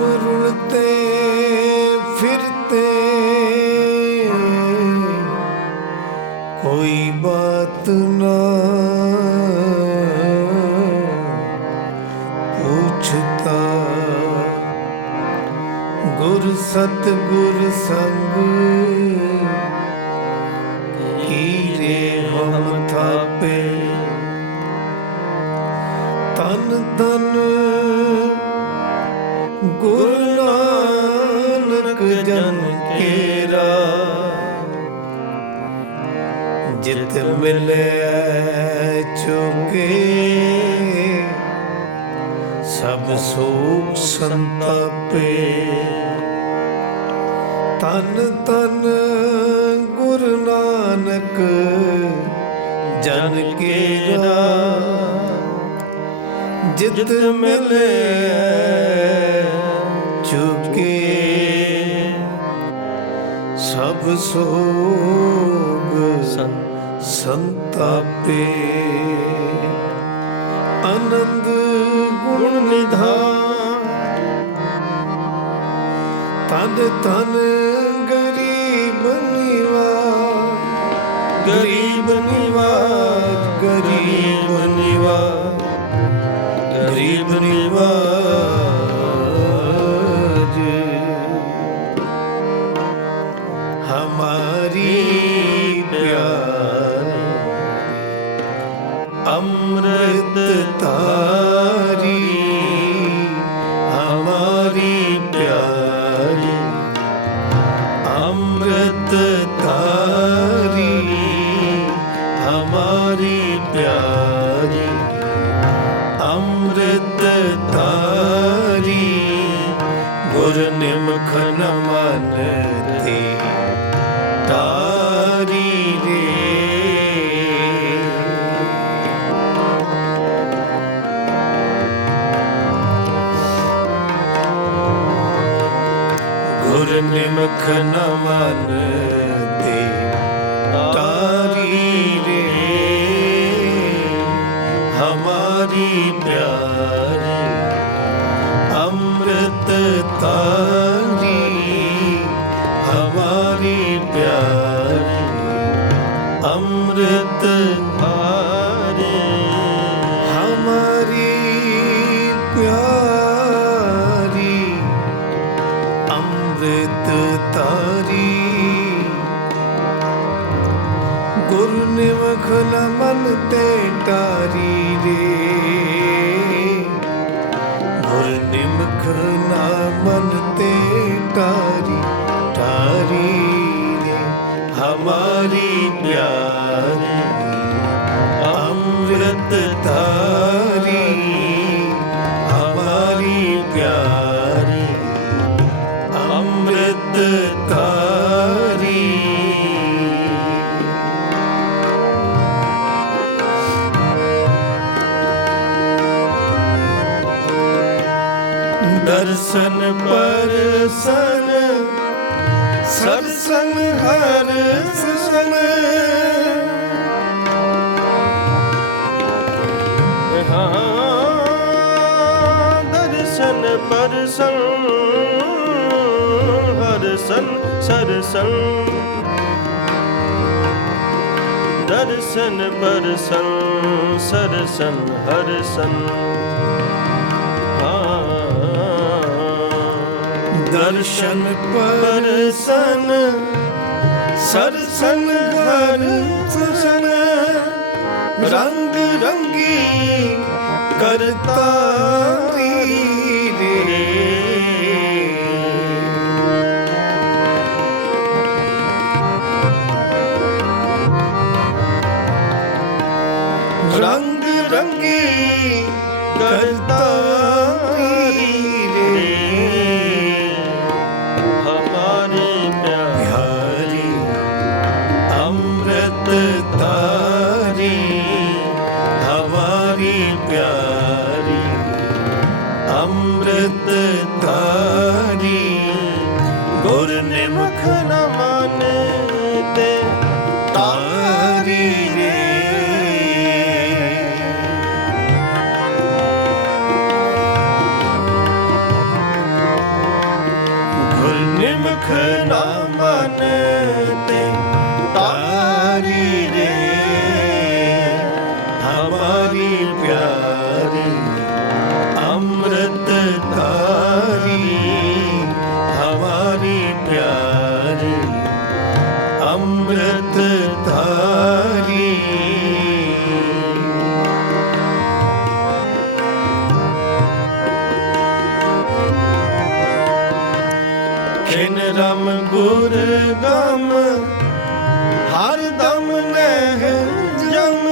हम रुलते फिरते कोई बात ना पूछता गुर सत गुर संग ਜਿਤ ਮਿਲਿਆ ਸਭ ਸੋਖ ਸੰਤਾਪੇ। ਤਨ ਤਨ ਗੁਰੂ ਨਾਨਕ, ਜਨ ਕੇਰਾ ਜਿਤ ਮਿਲੇ ਚੁਕੇ। ਸਭ ਸੋ ਸੰਤਾਪੇ ਆਨੰਦ ਗੁਣ ਨਿਧਾਨ। ਤਨ ਤਨ ਗਰੀਬ ਨਿਵਾਜ। ਗਰੀਬ ਨਿਵਾਰ ਗਰੀਬ ਨਿਵਾਜ। ਗਰੀਬ ਨਿਵਾਜ। ਅੰਮ੍ਰਿਤ ਤਾਰੀ ਹਮਾਰੀ ਪਿਆਰੀ ਅੰਮ੍ਰਿਤ ਤਾਰੀ ਹਮਾਰੀ ਪਿਆਰੀ ਅੰਮ੍ਰਿਤ ਤਾਰੀ ਗੁਰ ਨਿਮਖ ਨ ਮਨ ਨਿਮਖ ਨ ਹਮਾਰੀ ਪਿਆਰੀ ਅੰਮ੍ਰਿਤ ਤਾਰੀ ਹਮਾਰੀ ਪਿਆਰੀ ਅੰਮ੍ਰਿਤ ਤਾਰੀ ਦਰਸ਼ਨ ਪਰਸਨ ਸਰਸਨ ਹਰ ਸਨ ਹਾਂ ਦਰਸ਼ਨ ਪਰਸਨ ਹਰਸਨ ਸਰਸਨ ਦਰਸ਼ਨ ਪਰਸਨ ਸਰਸਨ ਹਰਸਨ ਦਰਸ਼ਨ ਪਰਸਨ ਸਰਸਨ ਘਰ ਸਨ ਰੰਗ ਰੰਗੀ ਕਰਤਾਰੀ ਰੰਗ ਰੰਗੀ ਕਰਤਾ ਨਿਮਖ ਨ ਰਮ ਗੁਰ ਗਮ, ਹਰ ਦਮ ਨਹਿ ਜਮ।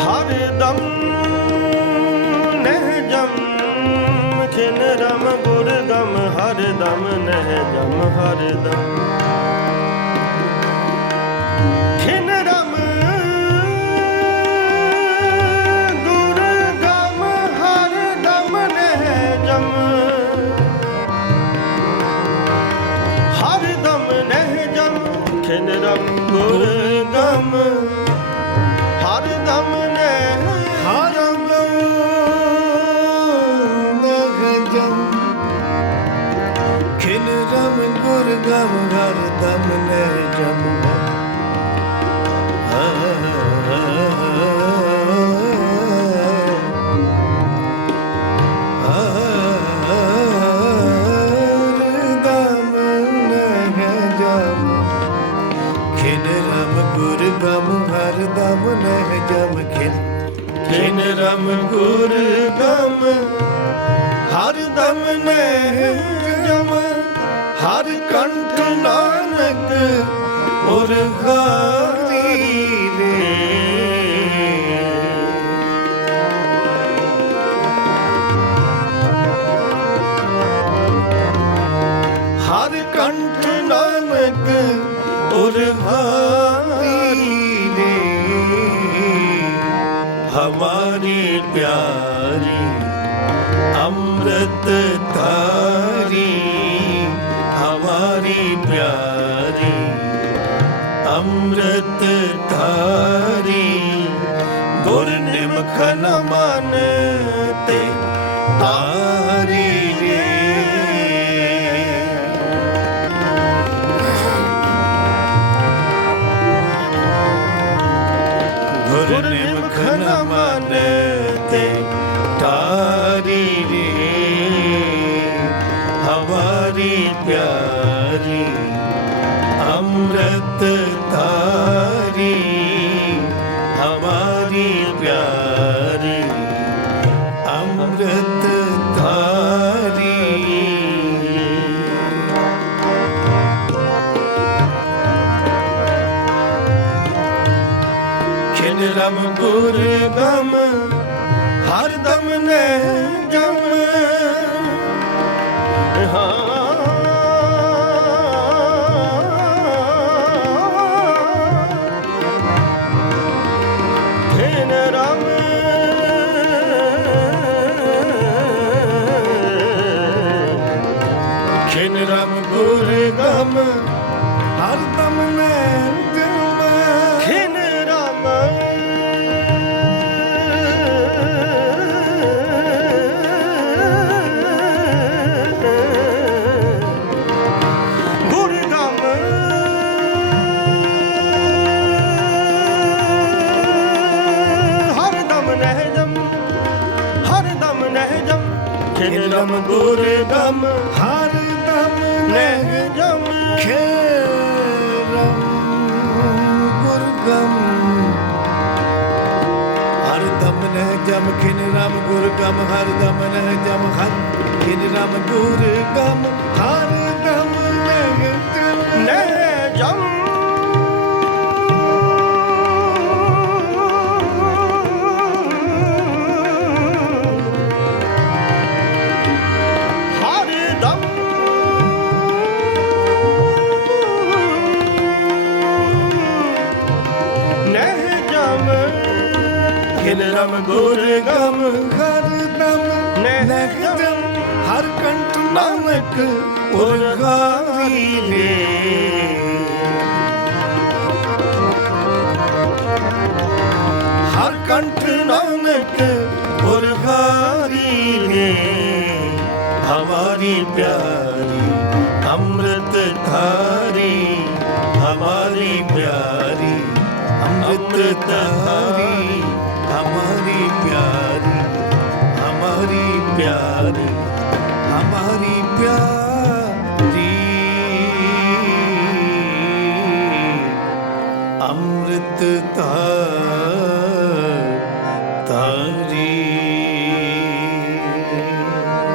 ਹਰ ਦਮ ਨਹਿ ਜਮ ਖਿਨ ਰਮ ਗੁਰ ਗਮ, ਹਰ ਦਮ ਨਹਿ ਜਮ, ਹਰ ਦਮ ਹਰ ਦਮ ਨਹਿ ਜਮ, ਹਰ ਕੰਠ ਨਾਨਕ ਉਰ ਹਾਰੀ ਰੇ ਹਰ ਕੰਠ ਨਾਨਕ ਉਰ ਹਾਰੀ ਰੇ ਹਮਾਰੀ ਪਿਆਰੀ ਅੰਮ੍ਰਿਤ ਧਾਰੀ ਹਮਾਰੀ ਪਿਆਰੀ ਅੰਮ੍ਰਿਤ ਧਾਰੀ ਗੁਰ ਨਿਮਖ ਨ ਮਨ ਤੇ ਹਮਾਰੀ ਪਿਆਰੀ ਅੰਮ੍ਰਿਤ ਧਾਰੀ ਹਮਾਰੀ ਪਿਆਰੀ ਅੰਮ੍ਰਿਤ ਤਾਰੀ ਗੁਰ ਗਮ ਹਰ ਦਮ ਨੇ ਜਮ। ਗੁਰ ਹਰ ਦਮ ਨਹਿ ਜਮ ਖੇਰਮ ਗੁਰ ਗਮ ਹਰ ਦਮ ਨਹਿ ਜਮ ਖਿਨ ਰਮ ਗੁਰ ਗਮ ਹਰ ਦਮ ਨਹਿ ਜਮ ਹਰ ਖਿਨ ਰਮ ਗੁਰ ਗਮ ਹਰ ਨਾਨਕ ਉਰਗਾਵੀ ਨੇ ਹਰ ਕੰਠ ਨਾਨਕ ਉਰਗਾਵੀ ਨੇ ਹਮਾਰੀ ਪਿਆਰੀ ਅੰਮ੍ਰਿਤ ਧਾਰੀ, ਹਮਾਰੀ ਪਿਆਰੀ ਅੰਮ੍ਰਿਤ ਧਾਰੀ, ਹਮਾਰੀ ਪਿਆਰੀ ਹਮਾਰੀ ਪਿਆਰੀ ਪਿਆਰ। ਦੀ ਅੰਮ੍ਰਿਤ ਧਾਰਾ